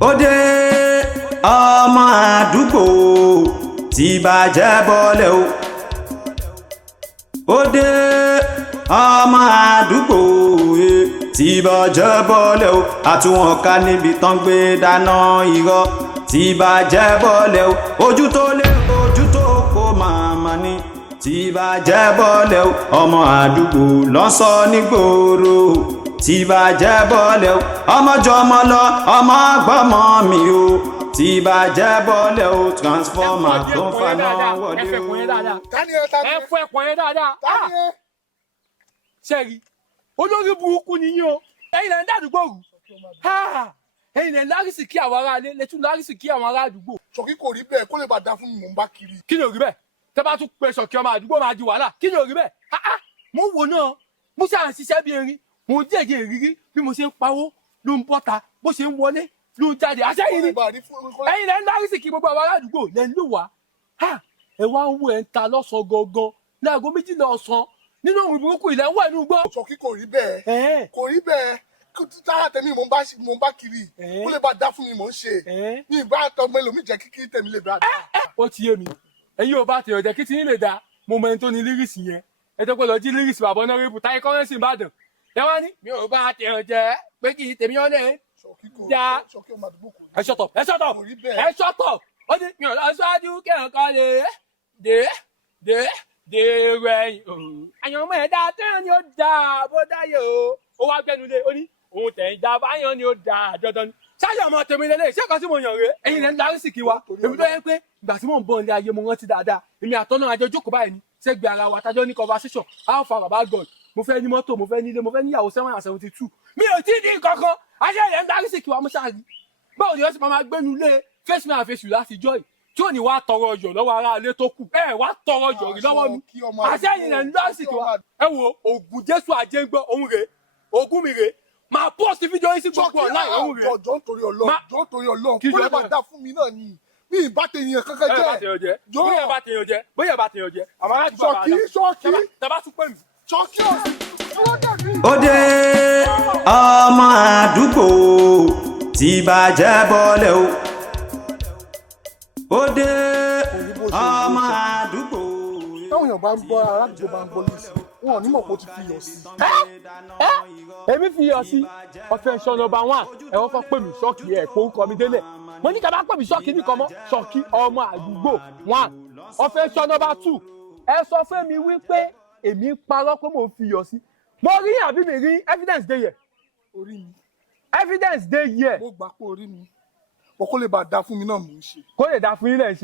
Òde ọmọ àdúgbò tí bàjẹ́ bọ́lẹ̀ o. Òde ọmọ àdúgbò tí bàjẹ́ bọ́lẹ̀ o. Àtúwọ̀n ká níbi tán gbé dáná irọ́ tí bàjẹ́ bọ́lẹ̀ o. Ojú tó lé ojú tó kó màmá ní tí bàjẹ́ bọ́lẹ̀ o. Ọmọ àdúgbò lọ́sọ nígboro tí bàjẹ́ bọ́lẹ̀ o. Ọmọ jọmọ lọ ọmọ gbọ́mọ mi o tí bàjẹ́ bọ́lẹ̀ o. Transformer tó ń faná wọlé o. ẹ fún ẹ̀pọ̀n yẹn dáadáa. ṣẹ́ẹ̀rì olórí burúkú nìyí o ẹ̀yin lẹ́yìn dàdúgbò rù ẹ̀yin lẹ́yìn lárísì kí àwọn ará ilé lẹ́tún lárísì kí àwọn ará àdúgbò. Ṣọ̀kí kò rí bẹ́ẹ̀ kó lè bá da fún mi mò ń bá kiri. kí ni ò rí bẹ́ẹ̀ tẹ́ bá tún pe Ṣọ̀kí ọmọ àdúgbò máa di wàhálà kí ni ò rí bẹ́ẹ̀ mo wò náà mo ṣáà ń ṣiṣẹ́ bí erin mo jẹ́jẹ́ ìrírí bí mo ṣe ń pawó ló ń bọ́ta bó ṣe ń wọlé ló ń jáde àṣẹyìn ni ẹ̀yin lẹ́yìn lárísì kí gbogbo àwọn ará àdúgbò lẹ́yìn ló wà ẹ wá ń wo ẹ̀ ń ta lọ́sàn-án gangan láago méjìlá ọ̀sán nínú òun burúkú ilẹ̀ ń wà nínú gbọ́. Ṣọ̀kí kò rí bẹ́ẹ̀ kò rí bẹ́ẹ̀ tára tèmi mò ń bá kiri kó lè bá dá fún mi mò ń ṣe ní ìbá tọmọ ẹlòmíì jẹ́ kíkiri tèmi lè bá dá. ó ti yé mi ẹ̀yin ò bá tẹ̀yọ̀ jẹ́ kí tí yín lè dá mo mọ ẹni tó ní lírísì yẹn ẹ tó pé lọ jí lírísì bàbá ọ̀nàrẹ́bù táyé kọ́rẹ́nsì ìbàdàn ẹ wá ní mi ò bá tẹ̀yọ̀ jẹ́ pé kí tèmi ọ̀ lè já ẹ ṣọ́tọ̀ ó ní mi ò lọ síwájú kẹ́hìnkan lè dé rẹ̀yìn àyàn ọmọ ẹ̀dá tẹ́yàn ni ó dáa bó dáyé ó wá gbẹ́nulé ó ní òun tẹ̀ ń dá báyàn ni ó dáa dandan ni ṣáyà ọmọ tèmi lélẹ̀ ṣé kan tí mo yàn rè ẹ̀yin lẹ́nu lárísì kí wa èmi tó yẹ pé ìgbà tí mò ń bọ̀ ní ayé mo rántí dáadáa èmi àtọ́nà àjọ jókòó báyìí ni sẹ́gbẹ̀ẹ́ ara wa tájọ́ ní conversation how far about God mo fẹ́ ní mọ́tò mo fẹ́ nílé mo fẹ́ níyàwó 772 mi ò tí ì ní kankan ayé lẹ́nu lárísì kí wa mo ṣáà rí báwo ni wọ́n ti máa gbẹ́nulé face me and face you láti jọ́ yìí tí ò ní wá tọrọ ọyọ lọ́wọ́ ará ilé tó kù wá tọrọ ọyọ rí lọ́wọ́ mi àṣẹyìn rẹ̀ ń lọ́sìkì wa ẹ wo ògùn Jésù àjẹgbọ́ òun rèé ògùn mi rèé máa post fídíò yín sí gbogbo online òun rèé. jọ nítorí Ọlọ́run kó lè bá dá fún mi náà ni mi ì bá tèèyàn kankan jẹ́. bóyá bá tèèyàn jẹ́ àwọn aráàlú bàbá Ṣọ̀kí tàbá tún pè mí. Ṣọ̀kí Òde ọmọ àdúgbò tí bàjẹ́ bọ́lẹ̀ o. Òde ọmọ àdúgbò. táwọn èèyàn bá ń gbọ́ aládùúgbò bá ń gbọ́ lẹ́sìn wọn ò ní mọ̀ pé ó ti fi yọ̀ sí. èmi fi yọ̀ sí confrontation number 1 ẹ̀wọ́n fọ́ pè mí Ṣọ́kì ẹ̀ kó ń kọ́ mi délẹ̀ mo ní ká bá pè mí Ṣọ́kì nìkan mọ́ Ṣọ̀kí ọmọ àdúgbò 1 confrontation number 2 ẹ sọ fún mi wípé èmi ń parọ́ pé mò ń fi yọ̀ sí mo rí àbí mi rí evidence dé yẹ. orí mi. evidence dé yẹ. mo gbà pé orí mi kó lè bá dá fún mi náà mò ń ṣe. kó lè dá fún yín lẹ̀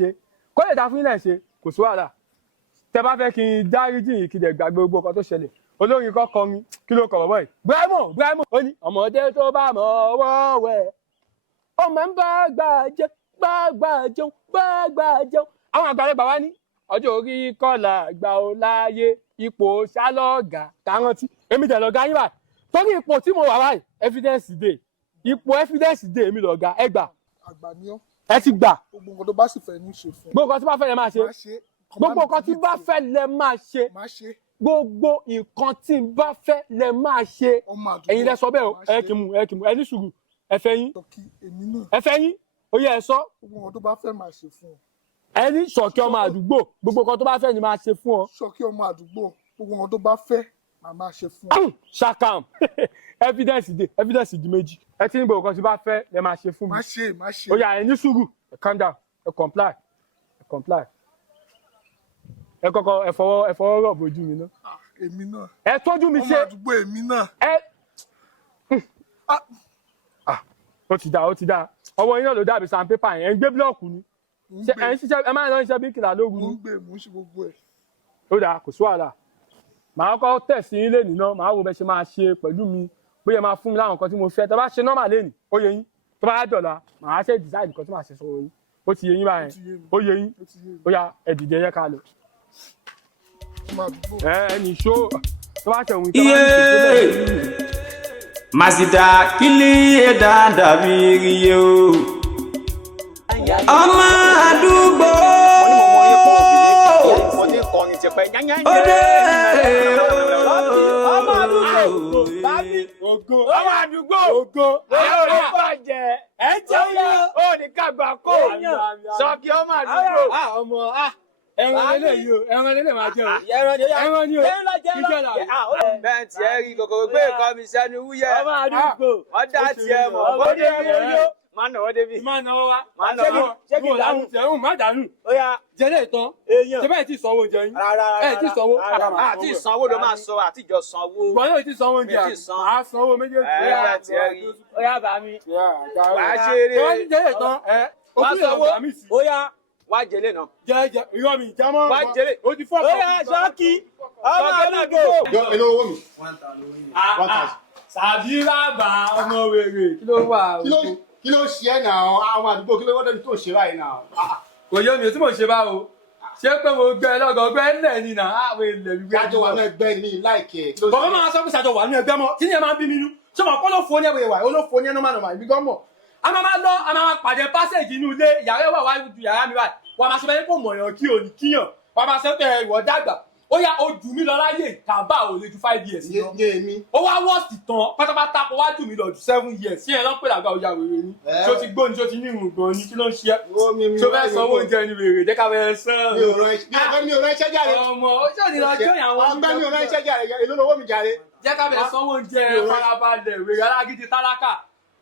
ṣe kò sí wàhálà tẹ bá fẹ́ kí n dáríjì yìí kí n dẹ̀ gbàgbé gbogbo ọkọ tó ṣẹlẹ̀ olórin kan kọrin kí ló kọ bọ̀bọ̀ yìí Brahmo ó ní ọmọdé tó bá mọ ọwọ́ wẹ̀ ọmọ ń bá gbà jẹun àwọn àgbàlagbà wa ní ọjọ́ orí kọlà gbà ó láàyè ipò ṣálọ́ọ̀gà kárántí èmi tẹ̀ lọ́gá yín báyìí torí ipò tí mo wà báyìí evidence day èmi lọ́gá ẹ gbà àgbà ni ọ́. ẹ ti gbà. gbogbo nǹkan tó bá sì fẹ́ ní ṣe fún. gbogbo nǹkan tí bá fẹ́ lẹ máa ṣe. gbogbo nǹkan tí bá fẹ́ lẹ máa ṣe. gbogbo nǹkan tí bá fẹ́ lẹ máa ṣe. ẹ̀yin lẹ sọ bẹ́ẹ̀ o ẹ kì í mú ẹ ní sùúrù ẹ fẹ́ yín. ẹ fẹ́ yín ó yẹ ẹ sọ. gbogbo nǹkan tó bá fẹ́ máa ṣe fún ọ. ẹ ní Ṣọ̀kí ọmọ àdúgbò gbogbo nǹkan tó bá fẹ́ ni máa ṣe fún ọ. Ṣọ̀kí ọmọ àdúgbò gbogbo nǹkan tó bá fẹ́ máa ṣe fún ọ. ṣàkàm evidence di méjì ẹ ti ní gbogbo nǹkan tí bá fẹ́ lẹ máa ṣe fún mi. má ṣe. ó yá ẹ ní sùúrù ẹ calm down ẹ comply ẹ kọ́kọ́ ẹ fọwọ́ rọ̀ bójú mi náà. èmi náà. ẹ tọ́jú mi ṣe. ọmọ àdúgbò èmi náà. ó ti dá ọwọ́ yín náà ló dàbí sandpaper yẹn ẹ ń gbé búlọ̀kù ni ẹ ń ṣiṣẹ́ ẹ máa ń lọ ṣiṣẹ́ bíkìlà lóru ni. mo ń ṣe gbogbo ẹ̀. ó dáa kò sí wàhálà màá kọ́ tẹ̀sí yín lẹ́nìí náà màá wo bẹ ṣe máa ṣe pẹ̀lú mi bóyá máa fún mi láwọn nǹkan tí mo fẹ́ tó bá ṣe nọ́mà lẹ́nìí ó yẹ yín tó bá dọ̀la màá ṣe design nǹkan tí màá ṣe sọ̀rọ̀ yín ó ti yẹ yín báyẹn ó yẹ yín ó yá ẹ dìde yẹ ká lọ. ẹnì ṣó tó bá ṣe òun ìtọ́ bá ń ṣe tó bẹ́ẹ̀. Masida kili edanda biriye o ọmọ àdúgbò òde ọmọ àdúgbò. bábí ògo ọmọ àdúgbò ògo olórí bàjẹ́ ẹ jẹ́ ó ní kàgbà kó Shoki ọmọ àdúgbò ọmọ ẹran lélẹ̀ yìí o ẹran lélẹ̀ máa jẹ́ o ẹran ni o kíkẹ́ là bẹ́ẹ̀ tí ẹ rí kòkòrò gbé nǹkan mi sẹ́nu wúyẹ́ ọmọ àdúgbò wọ́n dá tiẹ̀ mọ̀ ó dé má nà wọ́n débi. má nà wọ́n wá má nà wọ́n. ṣé kí n dànù tẹ̀hún má dànù. jẹ́lẹ̀ ìtàn ṣé bẹ́ẹ̀ ti sanwó oúnjẹ yín. ẹ̀ ti sanwó. àti ìsanwó ló máa sọ àtijọ́ sanwó. ìgbọ́n yóò ti sanwó oúnjẹ à sanwó méjèèjì. ó yá bá mi. wàá ṣe eré. jẹ́lẹ̀ ìtàn wá sanwó ó yá wá jẹlé náà. jẹ irọ́ mi ìjámọ́. wá jẹlé. o ti fọ́ ọkọ̀. ó yá Shoki ọmọ àdúgbò. èlò owó mi. 1,000. sàbí bàbá ọmọ wèrè kí ló wà. kí ló ṣe ẹ́ náà àwọn àdúgbò kí ló wọ́n tó ṣe báyìí náà. kò yé mi tí mo ṣe bá o ṣé pé mo gbẹ lọ́gọ̀ gbẹ ńlẹ̀ ni nà àwọn èlẹ̀ gbígbẹ́. ṣájọ wà ní ẹgbẹ́ ní láìkẹ́. bọ̀bọ̀ máa sọ pé ṣájọ wà ní ẹgbẹ́ mọ́ kí ni ẹ máa ń bí mi nú ṣé mo kọ́ ló fo ní ẹ̀wẹ̀ wà ó ló fo ní ẹnu mànàmà ìbí gan mọ̀ a máa pàdé pásẹ̀jì inú ilé yàrá wà wá ju yàrá mi báyìí wà máa ṣe bẹ́ẹ̀ kó mọ̀yàn kí o ní kíyàn wà máa ṣe pé ìwọ dàgbà ó yá o jù mí lọ láyé kàbá ò lè ju 5 years lọ ó wá wọ́ọ̀sì tán pátápátá kó wá jù mí lọ ju 7 years sí ẹ lọ́n pè lágbà ọjà wèrè ni tí ó ti gbó ni tí ó ti ní ìrùn gan ni kí ló ń ṣe tí ó fẹ́ sanwó oúnjẹ ni wèrè jẹ́ ká fẹ́ sàn. mi ò rán iṣẹ́ jáde. ọmọ ó ṣe ní lọ́jọ́ ìyàwó ọgbẹ́ mi ò rán iṣẹ́ jáde èlò lówó mi jáde. jẹ́ ká fẹ́ sanwó oúnjẹ farabalẹ̀ wèrè alágídí tálákà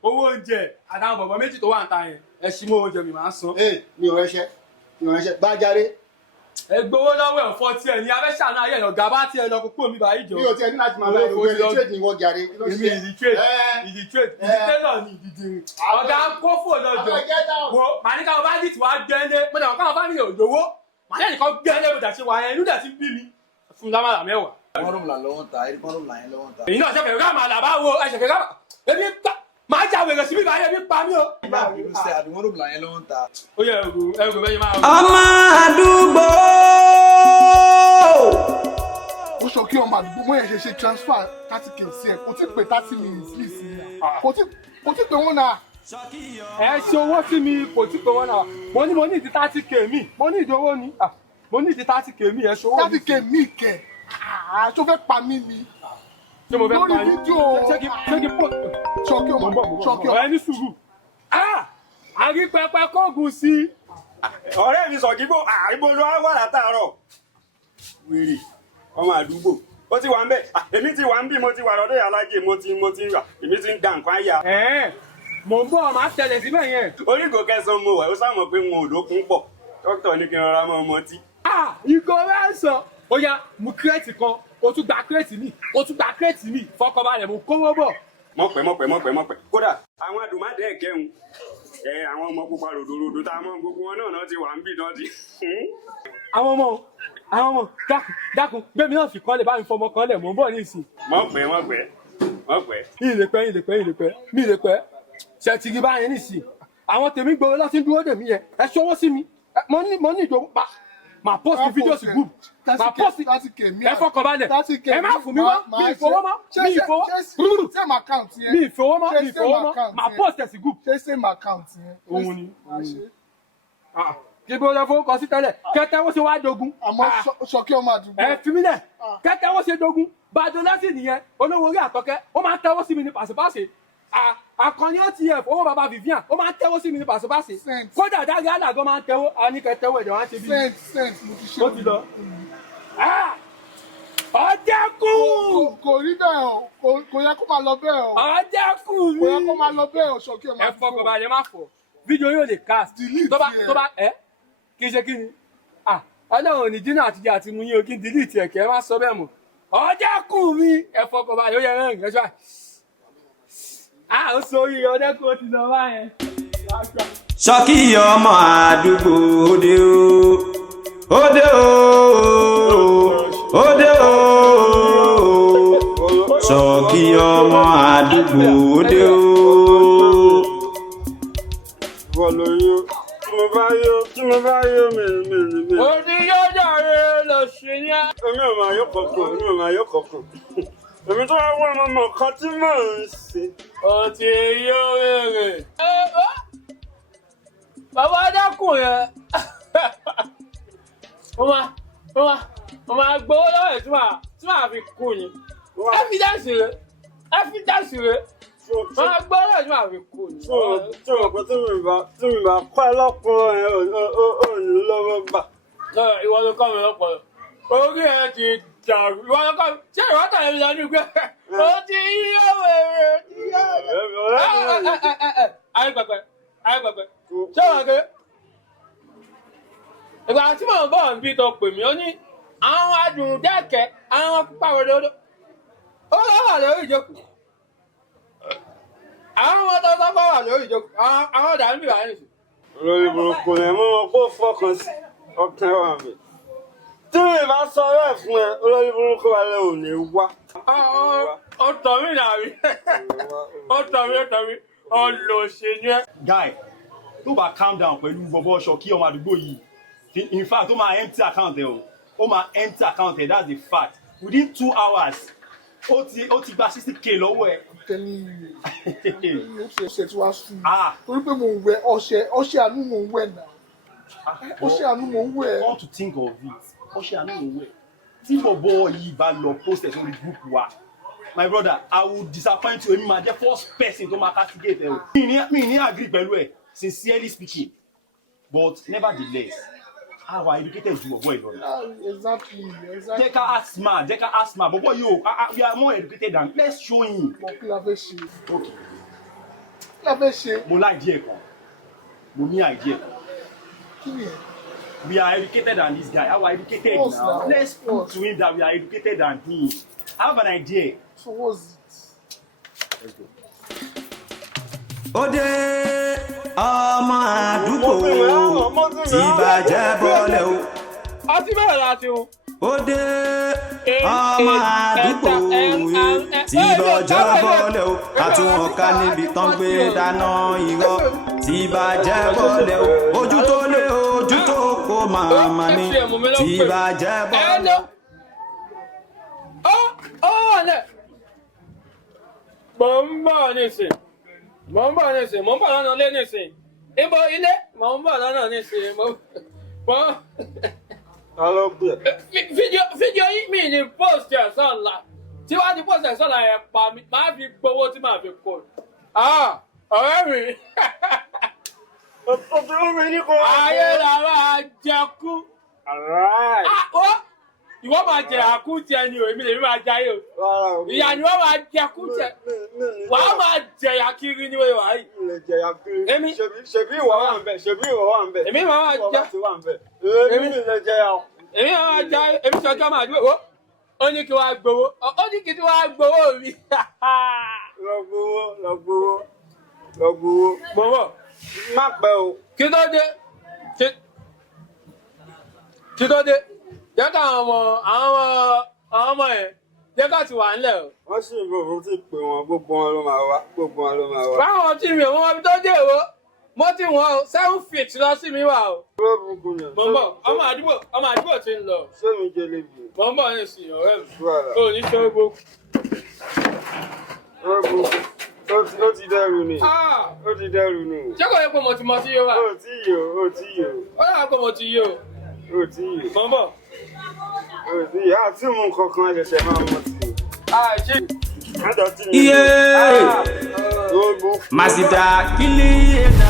owó oúnjẹ àtàwọn bọ̀bọ̀ méjì tó wà ń ta yẹn ẹ ṣí mọ́ oúnjẹ mi máa ń san. mi ò ránṣẹ́ bá jáde. ẹ gbowó lọ́wọ́ ẹ̀fọ́ tiẹ̀ ní abẹ́ṣà náà yẹ̀ ọ̀gá bá tiẹ̀ lọ kókó mi báyìí jọ. mi ò tiẹ̀ ní láti máa bá ìlú pẹ̀lú trade ní wọ́n jáde. èmi ìdí trade náà ní ìdìdì ọ̀gá kófò lọ́jọ́ wo màá ní káwọn bá dìtì wá gbẹ́ndé mo dàgbà káwọn fámìlì òdòwó màá ní ẹnìkan gbẹ́ndé mo dà ṣe wà yẹn inú dẹ̀ ti bí mi fún lámàlà mẹ́wàá. wọ́n là lọ́wọ́ ta ẹni wọ́n là yẹn lọ́wọ́ ta. èyí náà ṣẹ̀fẹ̀ rámà làbá wo ẹ̀ṣẹ̀fẹ̀ rámà ebi máa jà wèrè síbí báyìí ebi pa mí o. àdúgbò là yẹn lọ́wọ́ ta. ó yẹ ẹrù bẹ́ẹ̀ máa. ọmọ àdúgbò. ó Shoki ọmọ àdúgbò mo yẹ ṣe transfer 30k sí ẹ kò tí pé 30 minutes please kò tí pé wọn náà. ẹ ṣe owó sí mi kò tí pé wọn náà mo ní ìdí 30k mi mo ní ìdí owó ni mo ní ìdí 30k mi ẹ ṣe owó mi. 30k mi kẹ tó fẹ́ pa mí ni. ṣé mo fẹ́ pa lórí fídíò ṣé kí pò. Shoki ọmọ ọ̀rẹ́ ní sùúrù. àrí pẹpẹ kóògùn sí. ọ̀rẹ́ mi Shokigo ibo ló wà látàárọ̀ wèrè ọmọ àdúgbò ó ti wà ń bẹ̀ èmi ti wà ń bí mo ti wà lọ́dọ̀ alájẹ mo ti rà èmi ti ń da nǹkan àyà. mò ń bọ̀ máa tẹ̀lé síbẹ̀ yẹn. orígò kẹsàn-án mo wà ó sàmọ̀ pé wọn ò lókun pọ̀ dókítà ní kí n rọra mọ́ ọmọ tí. ìgò mẹ́sàn-án ó yá mú kírẹ́ẹ̀tì kan o tún gba kírẹ́ẹ̀tì mi fọkànbalẹ̀ mo kówó bọ̀. mọ̀pẹ́ kódà àwọn àdùnmáàdẹ́ kẹun àwọn ọmọ pupa ròdòròdò tá a mọ gbogbo wọn náà ti wà ń bì náà ti. àwọn ọmọ dákun gbẹmí náà fi kan lè bá mi fọmọ kan lẹ mọ bọ ní ìsìn. mọ̀pẹ́. ìlèpẹ́ ṣe ti rí báyẹn nísìn àwọn tèmi gbowó láti ń dúró dèmí yẹn ẹ ṣọwọ́ sí mi mo ní ìjọ máa post fídíò sí group máa post ẹ fọkànbalẹ̀ ẹ má fún mi wá mi ìfowó mọ́ máa post ẹ sí group. ṣé same account yẹn. òun ni kí bó lọ fowó kọ sí tẹ́lẹ̀ kẹ́tẹ́wó ṣe wá dogun. àmọ́ Shoki ọmọ àdúgbò. ẹ fi mí lẹ̀ kẹ́tẹ́wó ṣe dogun bàjọ́ lẹ́sìn nìyẹn olówó orí àtọ́kẹ́ ó máa ń tẹ́wọ́ sí mi ní pàṣípàṣẹ àkànní OTF owó bàbá Vivian ó máa ń tẹ́wọ́ sí mi ní pàṣípàṣẹ kódà dárí alágọ́ máa ń tẹ́wọ́ àníkẹ́tẹ́wọ́ ẹ̀jẹ̀ wá ń ṣe bí ó ti lọ. ọ̀dẹ́kù. kò rí bẹ́ẹ̀ o kò yẹ kó máa lọ bẹ́ẹ̀ o. ọ̀dẹ́kù mi. kò yẹ kó máa lọ bẹ́ẹ̀ o Shoki ọmọ àdúgbò. ẹ fọkànbalẹ̀ má fọ fídíò yóò lè cast tó bá kí ṣe kí ni ọlọ́run ní dínà àtijọ́ àti mú yín o kí n delete ẹ̀kẹ́ má sọ bẹ́ẹ̀ mọ́ ọ̀dẹ́kù mi ẹ fọkànbalẹ̀ ó yẹ rẹ́rìn ẹ̀ṣọ́ ó sọ orí ọ̀dẹ́kù ó ti lọ báyẹn. Shoki ọmọ àdúgbò òde o Shoki ọmọ àdúgbò òde o. tí mo bá yó mi. òní yóò dàrú lọ sí ní. èmi ò máa yó kọ̀ọ̀kan èmi tó wá wọ́n ọmọ kan tí mò ń ṣe. ó ti yó rèrè. bàbá adákùn yẹn mo máa gbowó lọ́wọ́ ẹ̀ tí màá fi kú ni evidence rẹ̀ evidence rẹ̀ wọ́n gbọ́dọ̀ ní àwíkú ni. tí mo pẹ́ tí mi bá kọ́ ẹ lọ́pọ̀lọ́ yẹn ò ní lọ́wọ́ gbà. ìwọ ló kọ́ mi lọ́pọ̀lọ́ orí ẹ ti dàrú ìwọ ló kọ́ mi ṣé ìwọ tẹ̀lé mi lọ ní ìgbẹ́ ó ti yí òwèrè ayépẹpẹ ṣé wọn ké ìgbà tí mò ń bọ̀ ń bí tó pè mí ó ní àwọn adùn dẹ́kẹ̀ àwọn pàwọ̀ lódó ó lọ́wọ́ lórí ìjókòó àwọn ọmọ tó sọ́kọ́ wà lórí ìjókòó àwọn ọ̀dà ń bì wá nìṣó. olórí burúkú yẹn mọ́ wọn kó fọkàn sí ọkàn wà mí tí mi bá sọ ọ́ fún ẹ olórí burúkú wa lẹ́ ò ní wá. ọ̀tọ̀ mi nàbí ọ̀tọ̀ mi ọlọ́ṣẹ́ni. guy tó bá calm down pẹ̀lú bọ̀bọ̀ Shoki Omo Adugbo yìí in fact ó máa empty account ẹ̀ o ó máa empty account ẹ̀ that's the fact within 2 hours ó ti gba 60k lọ́wọ́ ẹ̀. ọṣẹ tí wàá sùn torí pé mò ń wẹ ọṣẹ àánú mò ń wẹ náà ọṣẹ àánú mò ń wẹ. come to think of it ọṣẹ àánú mò ń wẹ tí bọ̀bọ̀ yìí bá lọ post ẹ̀ sórí group wa my brother I will disappoint you èmi máa jẹ́ first person tó máa castigate ẹ o mi ní agree pẹ̀lú ẹ sincerely speaking but nevertheless our educated ju bọ̀bọ̀ yìí lọ. Exactly. jẹ́ ká ask man bọ̀bọ̀ yìí o we are more educated than let's show him. kí la fẹ́ ṣe. okay. kí la fẹ́ ṣe. mo ní idea kan. kí ni ẹ. we are educated than this guy our educated now let's prove to him that we are educated than him. I have an idea. So what's it? Let's go. Òde ọmọ àdúgbò tí bàjẹ́ bọ́lẹ̀ o. ọtí bẹ̀rẹ̀ láti o. Òde ọmọ àdúgbò tí bàjẹ́ bọ́lẹ̀ o. Àtúwọ̀n ká níbi tán gbé dáná irọ́ tí bàjẹ́ bọ́lẹ̀ o. Ojú tó lé ojú tó kó màmá ní tí bàjẹ́ bọ́lẹ̀ o. Mo ń bọ̀ lọ́nà lé nísìn. Ibo ilé, mo ń bọ̀ lọ́nà nísìn. Fídíò yìí mi ní post ẹ̀ sọ́la. Tí wàá di post ẹ̀ sọ́la ẹ̀ pa mi, máa fi gbowó tí màá fi kó. Ọ̀rẹ́ mi. Ayé làwọn àjẹkú. Ìwọ máa jẹ àkú jẹ ni o, èmi lèmi máa jayé o. Ìyá ni wọ́n máa jẹ àkú jẹ. Wàá máa jẹyà kiri ní wọ́n wáyé. Èmi ṣebí ìwọ wà ń bẹ̀. Èmi máa jẹ. Èmi lè jẹyà. Èmi máa jẹ. Èmi sọjọ́ máa dúró. Ó ní kí wàá gbowó. Ó ní kí wàá gbowó mi. Lọ gbowó. Bọ̀bọ̀. Má pẹ́ o. Kí tó dé. Jẹ́ ká àwọn ọmọ ẹ̀ jẹ́ ká ti wà nílẹ̀ o. Wọ́n sì ń bọ̀ fún tí pé wọn gbogbo wọn ló máa wá. Báwọn tí mi ò mọ ibi tó dé o, mo ti wọ́n o 7 feet lọ sí mi wà o. Mo ń bọ̀, ọmọ àdúgbò ti ń lọ. Ṣé mi jẹ lébi? Mo ń bọ̀ ní ìsìn ọ̀rẹ́ mi. O ní ṣe ogbó. Ó ti dẹ́rù ni. Ṣé kò yẹ pé mo ti mọ sí yóò wà? Ó tí yò. Ó yà pé mo ti yé o. Ó tí yò. Mo ń bọ̀. Àti mú kankan ẹ̀ṣẹ̀ṣẹ̀ máa mọ̀ sí. Iye Mazida kili eda.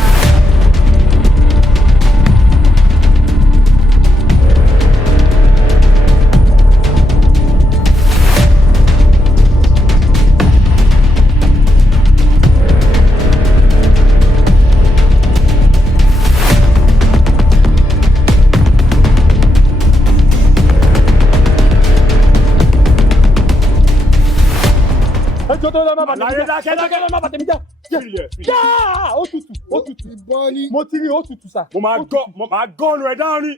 Mo ti rí ó tutù sà. Mo máa gọ́ọ̀nù ẹ̀ dáhùn ní.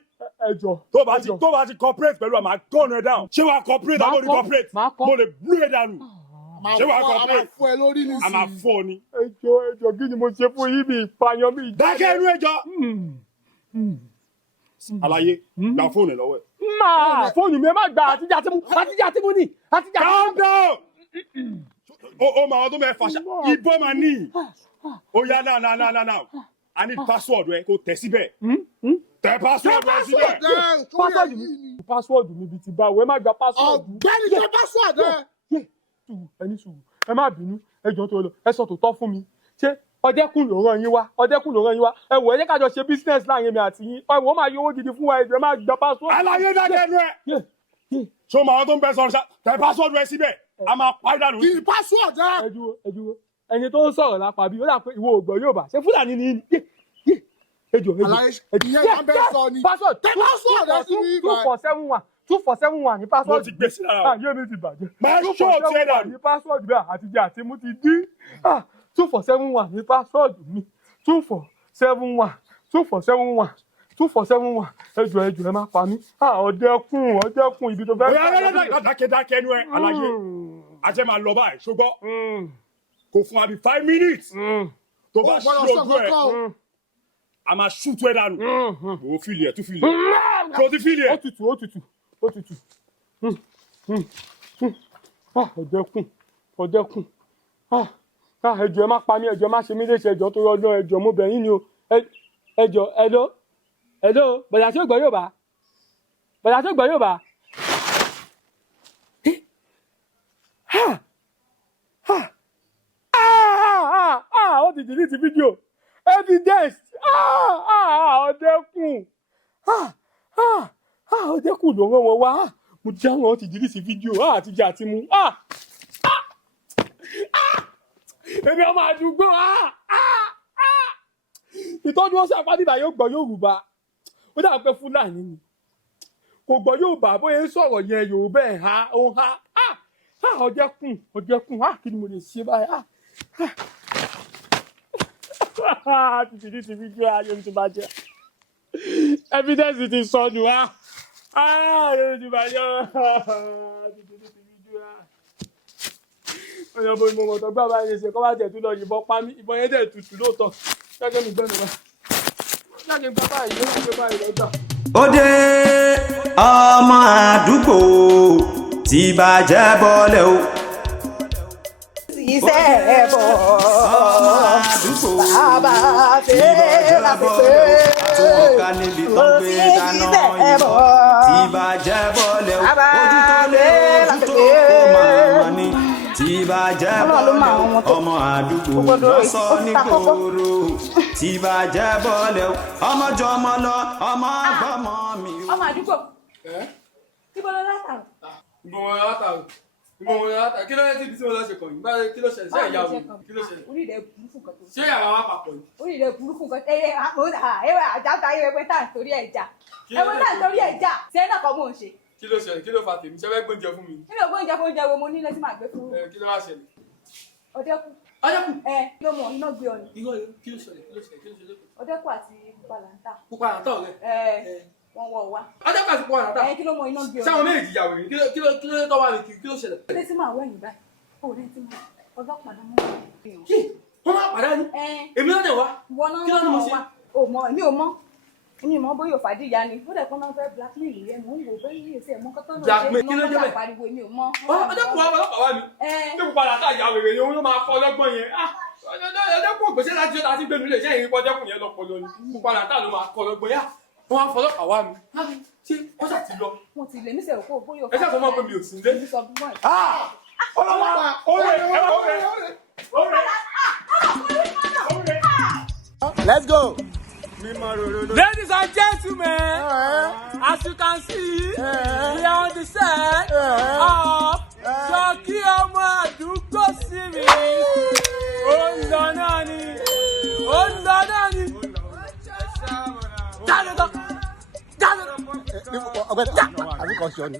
Ẹjọ́. Tó bá ti cooperate pẹ̀lú ẹ̀ máa gọ́ọ̀nù ẹ̀ dáhùn. Ṣé wàá cooperate àbọ̀ ní cooperate? Mo lè blú ẹ̀ dànù. Ṣé wàá cooperate? A máa fọ́ ẹ lórí nísìnyí. A máa fọ́ ni. Ẹjọ́ kí ni mo ṣe fún yín bí ìpààyàn mi? Dákẹ́ inú ẹjọ́. Àlàyé gba fóònù ẹ̀ lọ́wọ́ ẹ̀. Máa fóònù mi ẹ má gba àtijọ́ tí mo ní. Calm down. Ó máa ọdún mẹ́fà ṣá. Ìbọn máa ní. Ó yá now. I need password rẹ kó tẹ̀ síbẹ̀. Tẹ̀ password rẹ síbẹ̀. Password mi bi ti bá wo ẹ má gba password. Ọ̀gbẹ́ni tẹ password rẹ. Ẹni sùúrù ẹ má bínú ẹ jọ̀ọ́ tó lọ ẹ sọ tòótọ́ fún mi ṣé ọdẹkùn ló rán yín wá ẹ wò ẹ jẹ́ ká jọ ṣe business láàrin mi àti yín ẹ wò ó máa yọ owó gidi fún wa ẹ jọ̀ọ́ ẹ má gba password. aláyé dákẹ́ ẹnu ẹ ṣó máa wọn tó ń bẹ sọ̀rọ̀ ṣá tẹ password rẹ síbẹ̀ a máa pa ìdánù. kì í password ẹ. ẹ dúró ẹni tó ń sọ̀rọ̀ lápá bí ó dà pé ìwọ ògbọ́ yóò bá ṣe fúlàní ni ejò password tẹ password ẹ sí mi. 2471 ní password. mo ti gbé sí ara. yóò ní ti bàjẹ́. máa ṣó ọtí ẹ dànù. ní password bẹ́ẹ̀ àtijọ́ àti mú ti dín. 2471 ní password mi 2471 ẹjọ ẹ má pa mí. ọdẹkùn ibi tó fẹ́. dákẹ́ ẹnu ẹ aláyé ajẹ́ máa lọ báyìí ṣùgbọ́n kò fún wa bí 5 minutes tó bá ṣí ojú ẹ a máa ṣùtú ẹ dànù o fìlì ẹ tún fìlì ẹ tó ti fìlì ẹ. ó tutù ọdẹkùn ẹjọ ẹ má pa mí ẹjọ má ṣe mí léṣe ẹjọ tó rọjò ẹjọ mo bẹ̀ yín ni o ẹjọ ẹlò bọ̀dà tí ó gbọ́ Yorùbá ó ti delete fídíò evidence ọdẹkùn ló rán wọn wá mo dáhùn ó ti delete fídíò àtijọ́ àti mú èmi ọmọ àdúgbò ìtọ́jú wọn sábà nígbà yóò gbọ́ Yorùbá ó dà pé Fúlàní ni kò gbọ́ Yorùbá bóyá ń sọ̀rọ̀ yẹn Yorùbá ẹ̀ ọdẹkùn kí ni mo lè ṣe báyìí ti fi ti fídíò ayé ti bàjẹ́ evidence ti sọnù ayé ti bàjẹ́ ti fi ti fídíò ọ̀nà bó ni mo mọ̀ tó gbà báyìí ṣe kọ́ bá tẹ̀ tún lọ yìnbọn pa mí ìbọn yẹn tẹ̀ tutù lóòótọ́ jáde mi gbẹ́nu bá jáde gbà báyìí ló ń gbé báyìí lọ́jà. ó dé ọmọ àdúgbò tí bàjẹ́ bọ́lẹ̀ o. iṣẹ́ ẹ̀ bọ̀ ọmọ àdúgbò bàbá tí bàjẹ́ bọ́lẹ̀ o. àtúwọ̀ká níbi tó ń gbé dáná ìbọn tí bàjẹ́ bọ́lẹ̀ o. ojú tó lé ojú tó kó máa ní tí bàjẹ́ bọ́lẹ̀ o. ọmọ àdúgbò lọ́sọ̀ nígboro tí bàjẹ́ bọ́lẹ̀ o. ọmọ jọmọ lọ ọmọ gbọ́mọ mi o. ọmọ àdúgbò ibo ló látàrọ. ìmọ̀ wọn yàtà kí ló yẹ tí ibi tí mo lọ ṣe kàn yín báyìí kí ló ṣẹlẹ̀ sí ẹ̀yà òun kí ló ṣẹlẹ̀. orí rẹ̀ burú fún kan tó. ṣé yàrá wa papọ̀ ni. orí rẹ̀ burú fún kan tó ẹwẹ́ àjáta ẹwẹ́ tá à ń torí ẹ̀ jà ẹwẹ́ tá à ń torí ẹ̀ jà ṣé náà kọ́ mò ń ṣe. kí ló ṣẹlẹ̀ kí ló fa tèmi ṣe fẹ́ gbóúnjẹ fún mi. kí ló gbóúnjẹ fún oúnjẹ wo mo nílé tí màá gbé fún. kí ló wá ṣẹlẹ̀. ọdẹkùn ló mọ iná gbé ọ ni. kí ló ṣẹlẹ̀. ọdẹkùn àti pupa-lanta. pupa-lanta ọ̀rẹ́. wọ́n wọ̀ wá. ọdẹkùn àti pupa-lanta. kí ló mọ iná gbé ọ ni. sáwọn méjì yàwó yìí kí ló tọ́ wá mi kí ló ṣẹlẹ̀. kí ló ti máa wẹ̀yìn báyìí ó rẹ̀ ti máa ọlọ́pàá náà mú wọ́n máa padà ní. èmi náà dẹ̀ wá. kí ló ní mo ṣe. èmi ò mọ bóyá òfàdí ìyá ni ó dẹ̀ kọ́ náà fẹ́ blackmail rẹ̀ mò ń wò bẹ́ẹ̀ yìí ṣe mọ́ kọ́tọ́ ló ṣe kí ló jẹ́ bẹ́ẹ̀. pariwo èmi ò mọ. ọdẹkùn wa ọlọ́pàá wa mi. ní pupa-lanta ìyá wèrè ni òun ló máa kọ́ lọ́gbọ́n yẹn. ọdẹkùn ògbésẹ láti ọdún àti gbẹmí lè ṣe ìrìn pọ́dẹ́kùn yẹn lọ́pọ̀ lónìí. pupa-lanta ló máa kọ́ lọ́gbọ́n yẹn. wọ́n á fọlọ́pàá wa mi. ṣé wọ́n ṣà ti lọ. mo ti lè mí sẹ̀rọ̀ kó bóyá ẹ ṣàfọmọ́ pé mi ò sí nílé. Let's go. Ladies and gentlemen, as you can see, we are on the set of Shoki Omo Adugbo series. Ó ń lọ náà ni. Jáde lọ. Ọgbẹ́ni àbíkọ̀ ṣọ́ ni.